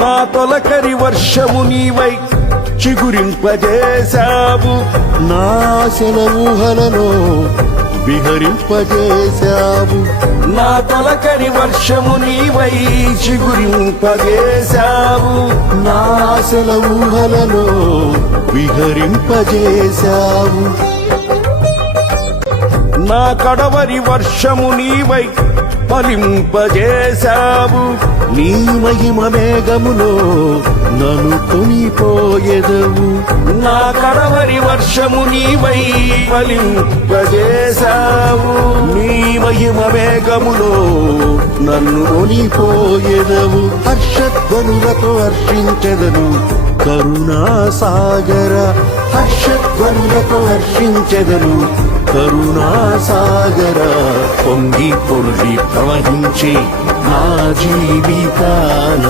నా తొలకరి వర్షము నీవై చిగురింపజేశావు. నా ఆశల ఊహలలో విహరింపజేశావు. నా తొలకరి వర్షము నీవై చిగురింపజేశావు. నా ఆశల ఊహలలో విహరింపజేశావు. నా కడవరి వర్షము నీవై ఫలింపజేశావు. నీ మహిమ మేఘములో నన్ను కొనిపోయెదవు నా కడవరి వర్షము నీవై ఫలింపజేశావు. నీ మహిమ మేఘములో నన్ను కొనిపోయెదవు హర్షధ్వనులతో హర్షించెదను కరుణా సాగర హర్షధ్వనులతో హర్షించెదను. కరుణాసాగర పొంగి పొంగి పొర్లి ప్రవహించే నా జీవితాన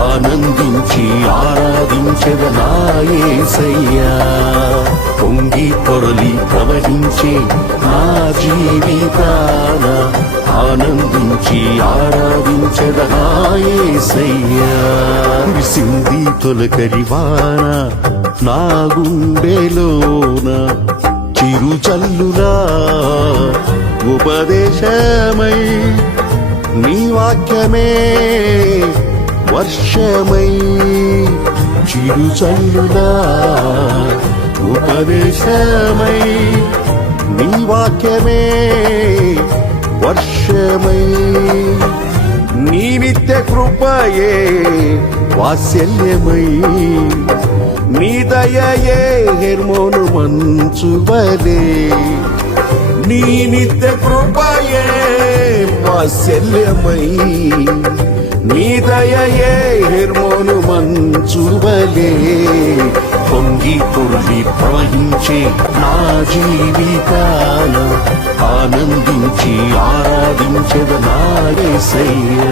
ఆనందించి ఆరాధించద నాయసయ్యా పొంగి పొరలి ప్రవహించే నా జీవితాన ఆనందించి ఆరాధించదనాయసయ్యా విసింది తొలకరివాన నా గుండెలోన చిరుచల్లులా ఉపదేశమై నీ వాక్యమే వర్షమై చిరుచల్లులా ఉపదేశమై నీ వాక్యమే వర్షమై నీ నిత్య కృపయే వాత్సల్యమై నీ దయయే హెర్మోను మంచువలే. నీ నిత్య కృపయే వాత్సల్యమై. నీ దయయే హెర్మోను మంచువలే. పొంగి పొర్లి ప్రవహించే నా జీవితాన ఆనందించి ఆరాధించద నాయసయ్యా